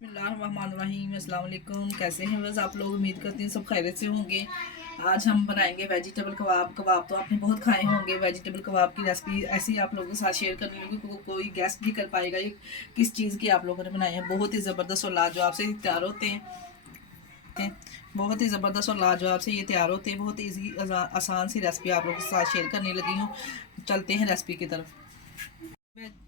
बिस्मिल्लाहिर्रहमानिर्रहीम, अस्सलाम वालेकुम। कैसे हैं बस आप लोग? उम्मीद करती हैं सब खैरियत से होंगे। आज हम बनाएंगे वेजिटेबल कबाब। कबाब तो आपने बहुत खाए होंगे। वेजिटेबल कबाब की रेसिपी ऐसे ही आप लोगों के साथ शेयर करने लगी, कोई गैस नहीं कर पाएगा ये किस चीज़ की आप लोगों ने बनाए हैं। बहुत ही ज़बरदस्त और लाजवाब से तैयार होते हैं। बहुत ही ज़बरदस्त और लाजवाब से ये तैयार होते हैं। बहुत ईजी आसान सी रेसिपी आप लोगों के साथ शेयर करने लगी हूँ। चलते हैं रेसिपी की तरफ।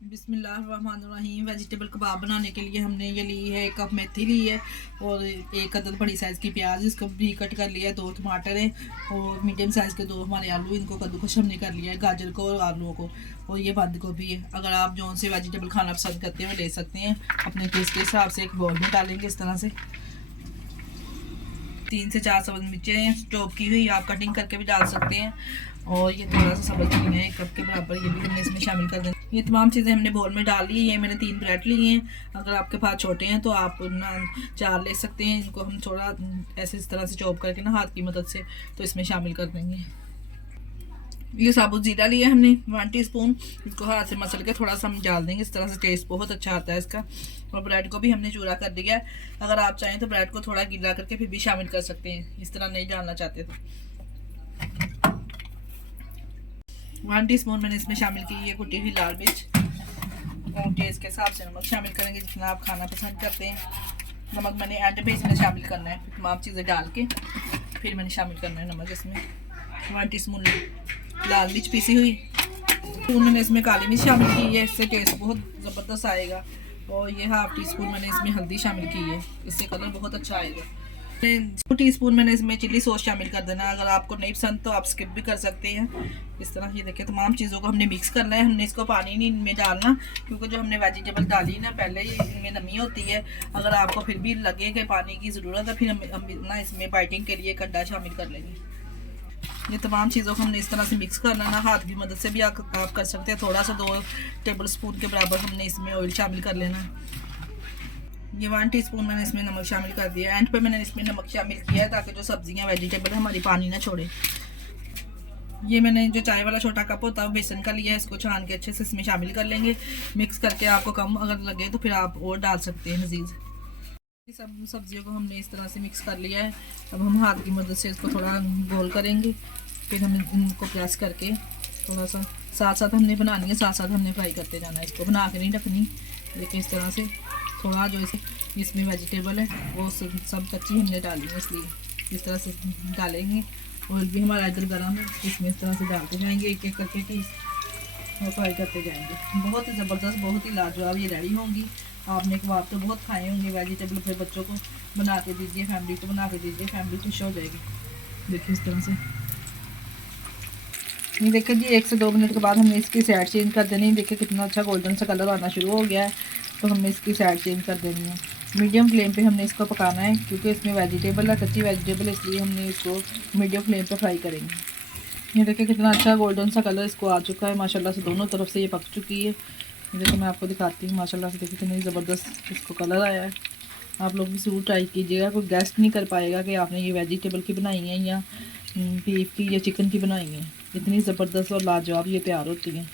बिस्मिल्लाहिर्रहमानिर्रहीम। वेजिटेबल कबाब बनाने के लिए हमने ये ली है, 1 कप मेथी ली है और 1 अदद बड़ी साइज़ की प्याज, इसको भी कट कर लिया है। 2 टमाटर हैं और मीडियम साइज़ के 2 हमारे आलू, इनको कद्दूकस हमने कर लिया है, गाजर को और आलूओं को। और ये बंद गोभी है। अगर आप जो से वेजिटेबल खाना पसंद करते हैं वो ले सकते हैं। अपने टेस्ट के हिसाब से एक बाउल में डालेंगे इस तरह से। 3 से 4 सब्ज़ मिर्चें चॉप की हुई आप कटिंग करके भी डाल सकते हैं। और ये थोड़ा सा सब्ज़ धनिया है 1 कप के बराबर, ये भी हमने इसमें शामिल कर देना। ये तमाम चीज़ें हमने बोल में डाल ली है। ये मैंने 3 ब्रेड लिए हैं। अगर आपके पास छोटे हैं तो आप ना 4 ले सकते हैं। इनको हम थोड़ा ऐसे इस तरह से चॉप करके ना हाथ की मदद से तो इसमें शामिल कर देंगे। ये साबुत ज़ीरा लिया हमने 1 टीस्पून, इसको हाथ से मसल के थोड़ा सा हम डाल देंगे। इस तरह से टेस्ट बहुत अच्छा आता है इसका। और ब्रेड को भी हमने चूरा कर दिया है। अगर आप चाहें तो ब्रेड को थोड़ा गीला करके फिर भी शामिल कर सकते हैं, इस तरह नहीं डालना चाहते तो। 1 टीस्पून मैंने इसमें शामिल की है कुटी हुई लाल मिर्च। और टेस्ट के हिसाब से नमक शामिल करेंगे जितना आप खाना पसंद करते हैं। नमक मैंने एंड पे इसमें शामिल करना है, तमाम चीज़ें डाल के फिर मैंने शामिल करना है नमक इसमें। 1 टीस्पून लाल मिर्च पीसी हुई। मैंने इसमें काली मिर्च शामिल की है, इससे टेस्ट बहुत ज़बरदस्त आएगा। और ये 1/2 टीस्पून मैंने इसमें हल्दी शामिल की है, इससे कलर बहुत अच्छा आएगा। 2 टीस्पून मैंने इसमें चिली सॉस शामिल कर देना है। अगर आपको नहीं पसंद तो आप स्किप भी कर सकते हैं। इस तरह ये देखिए तमाम चीज़ों को हमने मिक्स करना है। हमने इसको पानी नहीं इनमें डालना, क्योंकि जो हमने वेजिटेबल डाली ना पहले ही इनमें नमी होती है। अगर आपको फिर भी लगे कि पानी की ज़रूरत है फिर हम ना इसमें बाइटिंग के लिए गड्ढा शामिल कर लेंगे। ये तमाम चीज़ों को हमने इस तरह से मिक्स करना ना, हाथ की मदद से भी आप कर सकते हैं। थोड़ा सा 2 टेबल स्पून के बराबर हमने इसमें ऑयल शामिल कर लेना। ये 1 टीस्पून मैंने इसमें नमक शामिल कर दिया। एंड पे मैंने इसमें नमक शामिल किया है ताकि जो सब्जियां वेजिटेबल हमारी पानी ना छोड़े। ये मैंने जो चाय वाला छोटा कप होता है बेसन का लिया है, इसको छान के अच्छे से इसमें शामिल कर लेंगे। मिक्स करके आपको कम अगर लगे तो फिर आप और डाल सकते हैं मज़ीद। सब सब्जियों को हमने इस तरह से मिक्स कर लिया है। अब हम हाथ की मदद से इसको थोड़ा गोल करेंगे, फिर हम इनको प्रेस करके थोड़ा सा साथ साथ हमने बनानी है, साथ साथ हमने फ्राई करते जाना है। इसको बना के नहीं रखनी। देखिए इस तरह से थोड़ा जो इसमें वेजिटेबल है वो सब कच्ची हमने डाली है, इसलिए इस तरह से डालेंगे। ऑयल भी हमारा इधर गर्म है, इसमें इस तरह से डालते जाएंगे एक एक करके पीस और फ्राई करते जाएंगे। बहुत ही ज़बरदस्त, बहुत ही लाजवाब ये रेडी होंगी। आपने कबाब तो बहुत खाए होंगे। वेजिटेबल फिर बच्चों को बना के दीजिए, फैमिली को बना के दीजिए, फैमिली खुश हो जाएगी। देखिए इस तरह से ये देखिए जी 1 से 2 मिनट के बाद हमने इसकी साइड चेंज कर देनी है। देखिए कितना अच्छा गोल्डन सा कलर आना शुरू हो गया है, तो हमने इसकी साइड चेंज कर देनी है। मीडियम फ्लेम पे हमने इसको पकाना है, क्योंकि इसमें वेजिटेबल है, कच्ची वेजिटेबल, इसलिए हमने इसको मीडियम फ्लेम पे फ्राई करेंगे। ये देखिए कितना अच्छा गोल्डन सा कलर इसको आ चुका है माशाल्लाह से। दोनों तरफ से ये पक चुकी है। जैसे मैं आपको दिखाती हूँ माशाल्लाह से, देखिए कितनी ज़बरदस्त इसको कलर आया है। आप लोग भी ज़रूर ट्राई कीजिएगा। कोई गेस्ट नहीं कर पाएगा कि आपने ये वेजिटेबल की बनाई है या बीफ की या चिकन की बनाई है। इतनी ज़बरदस्त और लाजवाब ये तैयार होती हैं।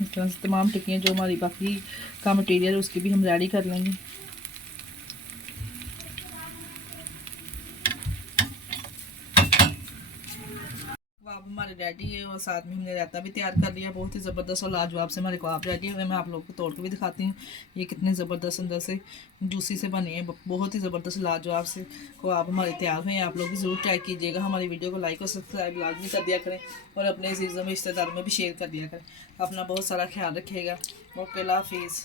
इस तरह से तमाम टिक्कियाँ जो हमारी बाकी का मटेरियल उसकी भी हम रेडी कर लेंगे। कबाब हमारे रेडी है और साथ में हमने रायता भी तैयार कर लिया। बहुत ही ज़बरदस्त और लाजवाब से हमारे कबाब रेडी हुए। मैं आप लोगों को तोड़ के भी दिखाती हूँ। ये कितने ज़बरदस्त अंदर से जूसी से बने हैं। बहुत ही ज़बरदस्त लाजवाब से कबाब हमारे तैयार हुए हैं। आप लोग भी ज़रूर ट्राई कीजिएगा। हमारी वीडियो को लाइक और सब्सक्राइब लाजमी कर दिया करें और अपने अज़ीज़ों में रिश्तेदारों में भी शेयर कर दिया करें। अपना बहुत सारा ख्याल रखिएगा। ओके, अल्लाह हाफिज़।